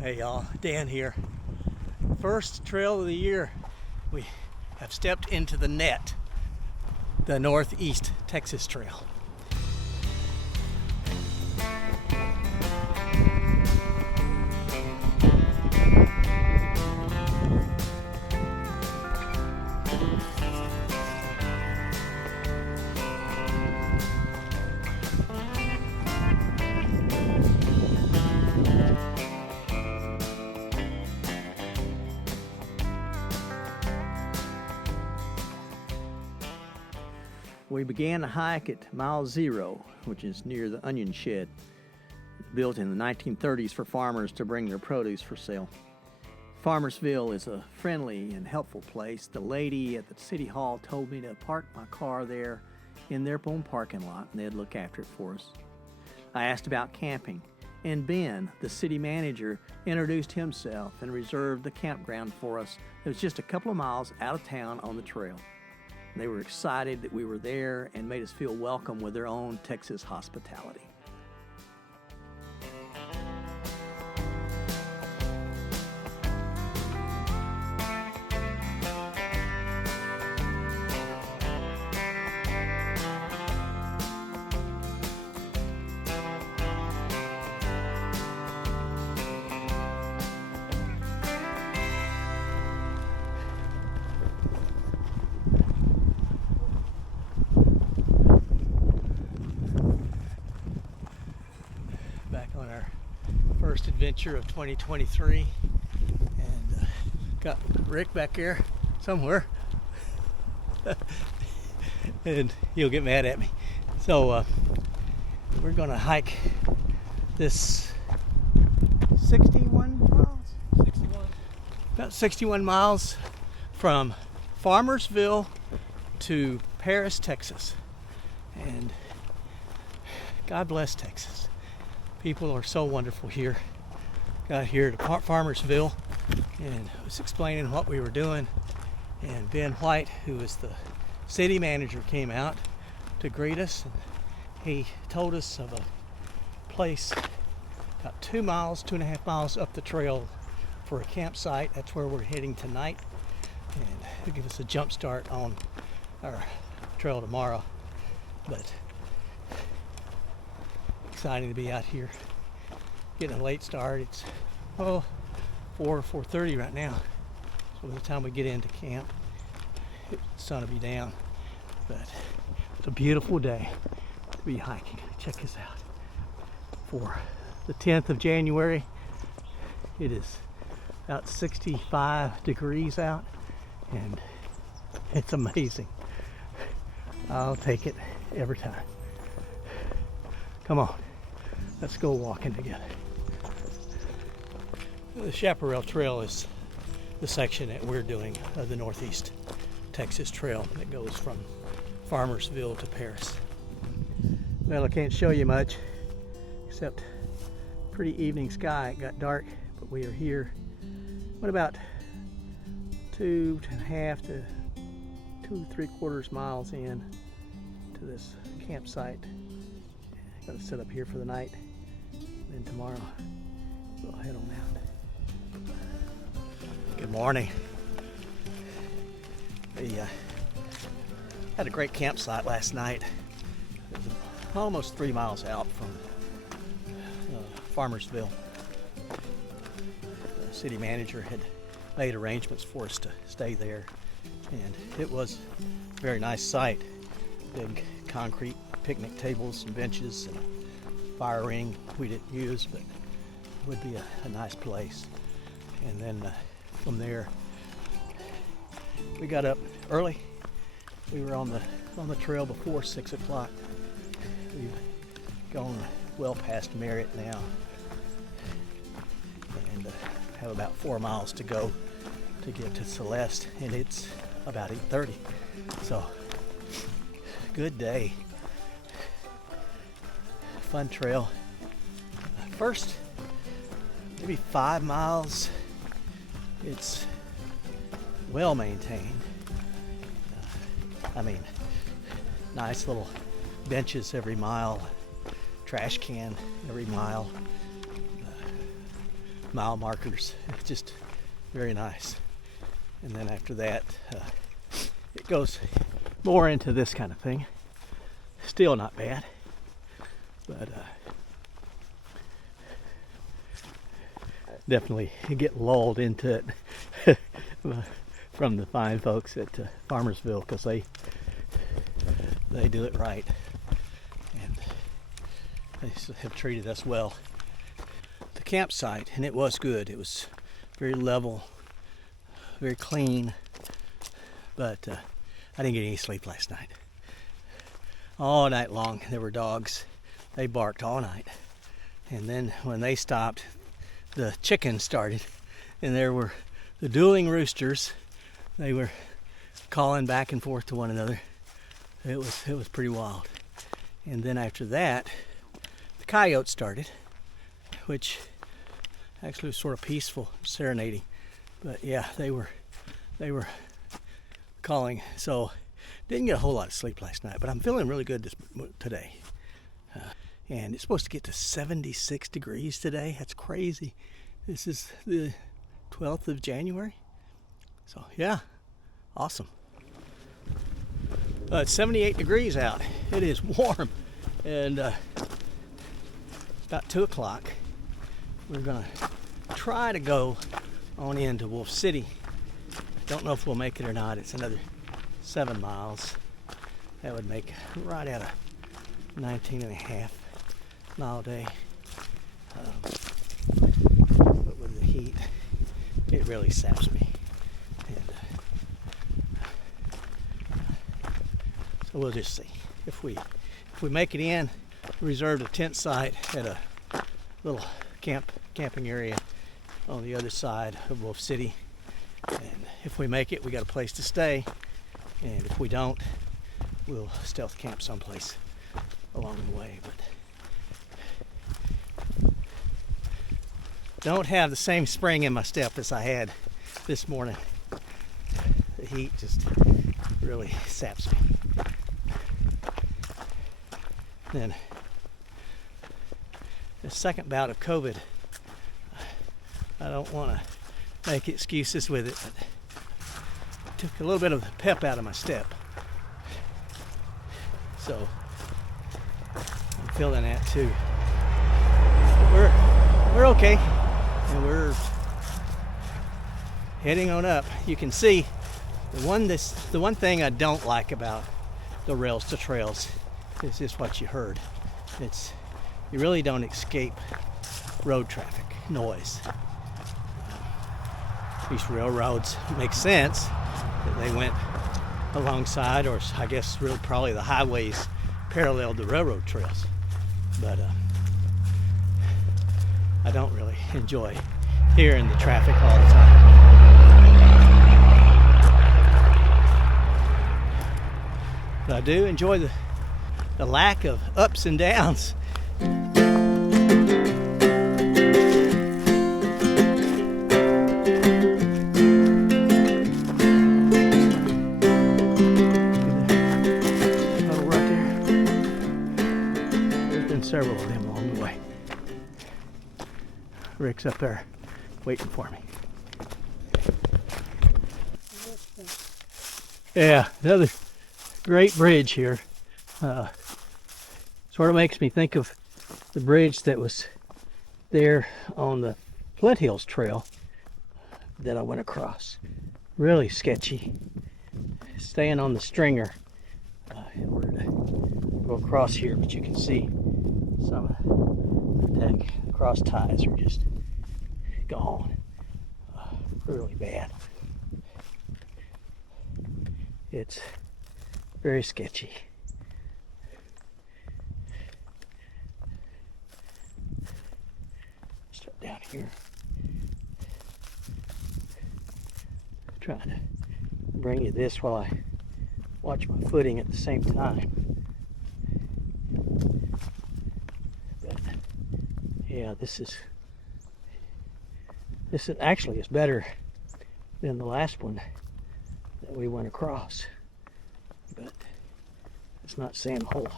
Hey y'all, Dan here. First trail of the year. We have stepped into the net, the Northeast Texas Trail. We began the hike at mile 0, which is near the onion shed, built in the 1930s for farmers to bring their produce for sale. Farmersville is a friendly and helpful place. The lady at the city hall told me to park my car there in their own parking lot and they'd look after it for us. I asked about camping, and Ben, the city manager, introduced himself and reserved the campground for us. It was just a couple of miles out of town on the trail. They were excited that we were there and made us feel welcome with their own Texas hospitality. First adventure of 2023, and got Rick back there somewhere and he'll get mad at me. So we're gonna hike this 61 miles from Farmersville to Paris, Texas. And God bless Texas. People are so wonderful here. Got here to Farmersville and was explaining what we were doing, and Ben White, who is the city manager, came out to greet us, and he told us of a place about 2.5 miles up the trail for a campsite. That's where we're heading tonight, and he'll give us a jump start on our trail tomorrow. But exciting to be out here, getting a late start. It's 4:30 right now, so by the time we get into camp the sun will be down. But it's a beautiful day to be hiking. Check this out. For the 10th of January, it is about 65 degrees out, and it's amazing. I'll take it every time. Come on, let's go walking together. The Chaparral Trail is the section that we're doing of the Northeast Texas Trail that goes from Farmersville to Paris. Well, I can't show you much except pretty evening sky. It got dark, but we are here. What about 2.5 to 2 3/4 miles in to this campsite. Got to set up here for the night, then tomorrow we'll head on out. Good morning. We had a great campsite last night. It was almost 3 miles out from Farmersville. The city manager had made arrangements for us to stay there, and it was a very nice site. Big concrete picnic tables and benches and a fire ring we didn't use, but it would be a nice place. And then from there we got up early. We were on the trail before 6 o'clock. We've gone well past Merritt now, and have about 4 miles to go to get to Celeste, and it's about 8:30. So good day. Fun trail. First maybe 5 miles, it's well maintained. Nice little benches every mile, trash can every mile. mile markers. It's just very nice. And then after that, it goes more into this kind of thing. Still not bad, but definitely get lulled into it from the fine folks at Farmersville, because they do it right, and they have treated us well. The campsite, and it was good. It was very level, very clean, but I didn't get any sleep last night. All night long there were dogs. They barked all night, and then when they stopped, the chickens started, and there were the dueling roosters. They were calling back and forth to one another. It was pretty wild. And then after that, the coyotes started, which actually was sort of peaceful, serenading. But yeah, they were calling. So didn't get a whole lot of sleep last night, but I'm feeling really good today. And it's supposed to get to 76 degrees today. That's crazy. This is the 12th of January. So yeah, awesome. It's 78 degrees out. It is warm. And it's about 2 o'clock. We're gonna try to go on into Wolf City. Don't know if we'll make it or not. It's another 7 miles. That would make right at a 19.5-mile day. But with the heat, it really saps me. And, so we'll just see. If we make it in, we reserved a tent site at a little camping area on the other side of Wolf City. And if we make it, we got a place to stay. And if we don't, we'll stealth camp someplace along the way. But don't have the same spring in my step as I had this morning. The heat just really saps me. Then the second bout of COVID, I don't want to make excuses with it, but it took a little bit of the pep out of my step. So I'm feeling that too. We're okay, and we're heading on up. You can see the one thing I don't like about the rails to trails is just what you heard. You really don't escape road traffic noise. These railroads make sense that they went alongside, or I guess really probably the highways paralleled the railroad trails. But I don't really enjoy hearing the traffic all the time. But I do enjoy the lack of ups and downs. Several of them along the way. Rick's up there waiting for me. Yeah, another great bridge here. Sort of makes me think of the bridge that was there on the Flint Hills Trail that I went across. Really sketchy. Staying on the stringer in order to go across here, but you can see some of the deck, the cross ties are just gone. Really bad. It's very sketchy. Start down here. Trying to bring you this while I watch my footing at the same time. Yeah, this actually is better than the last one that we went across, but it's not saying a whole lot.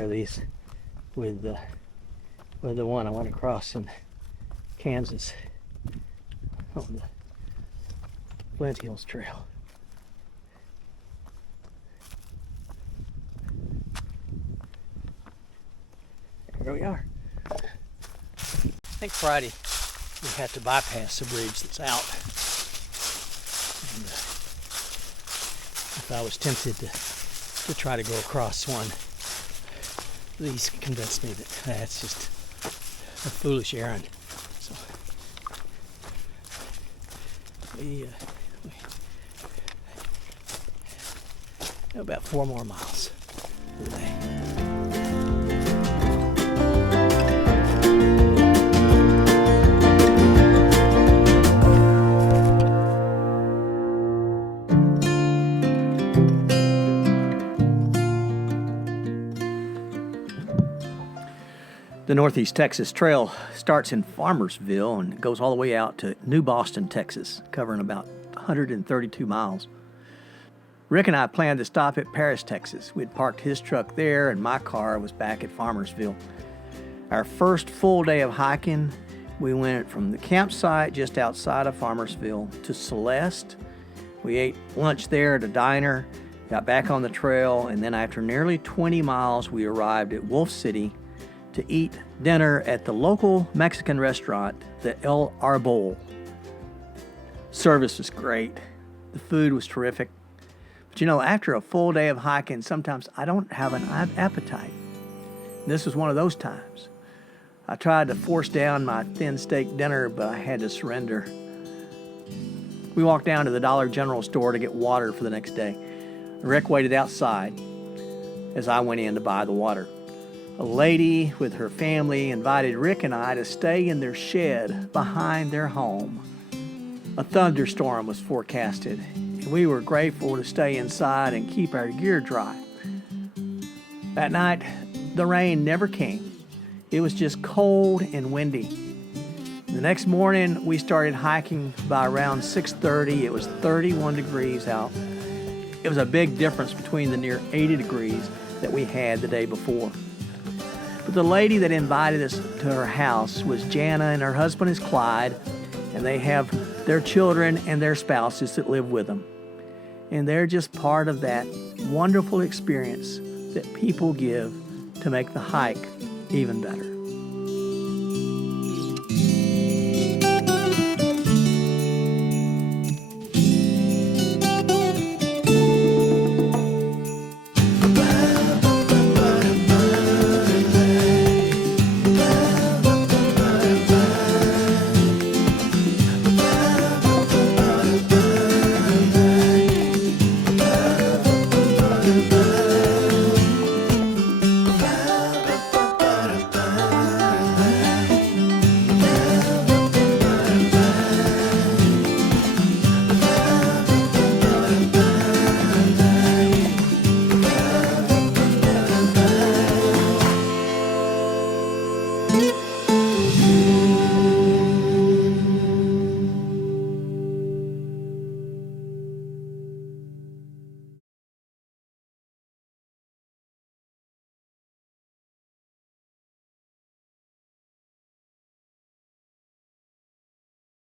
compare these with the one I went across in Kansas on the Flint Hills Trail. There we are. I think Friday we had to bypass a bridge that's out. And, if I was tempted to try to go across one, these convinced me that that's just a foolish errand. So we about 4 more miles today. The Northeast Texas Trail starts in Farmersville and goes all the way out to New Boston, Texas, covering about 132 miles. Rick and I planned to stop at Paris, Texas. We'd parked his truck there and my car was back at Farmersville. Our first full day of hiking, we went from the campsite just outside of Farmersville to Celeste. We ate lunch there at a diner, got back on the trail, and then after nearly 20 miles, we arrived at Wolf City to eat dinner at the local Mexican restaurant, the El Arbol. Service was great. The food was terrific. But you know, after a full day of hiking, sometimes I don't have an appetite. And this was one of those times. I tried to force down my thin steak dinner, but I had to surrender. We walked down to the Dollar General store to get water for the next day. Rick waited outside as I went in to buy the water. A lady with her family invited Rick and I to stay in their shed behind their home. A thunderstorm was forecasted, and we were grateful to stay inside and keep our gear dry. That night, the rain never came. It was just cold and windy. The next morning, we started hiking by around 6:30. It was 31 degrees out. It was a big difference between the near 80 degrees that we had the day before. But the lady that invited us to her house was Jana, and her husband is Clyde, and they have their children and their spouses that live with them. And they're just part of that wonderful experience that people give to make the hike even better.